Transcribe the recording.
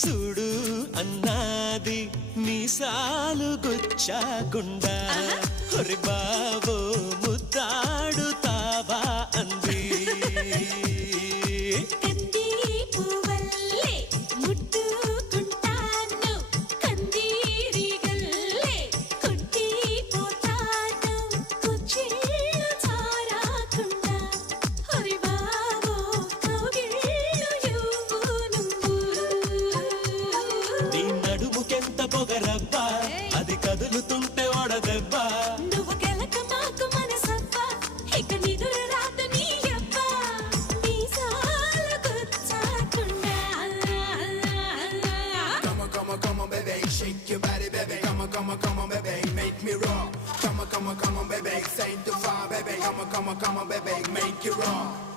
చూడు అన్నాది మీసాలు గుచ్చాకుండా ఒరి బావో ముద్దాడుతావా అంది నడుముకెంత పొగరబ్బా అది కదులుతుంటే ఓడదెబ్బా నువ్వు గెలక మాకు మనసబ్బా ఇక నిదురు రాత నీ అబ్బా మీసాల గుచ్చాకుండా Come on, baby, shake your body, baby. Come on, baby, make me rock. Come on, baby, this ain't too far, baby. Come on, baby, make it rock.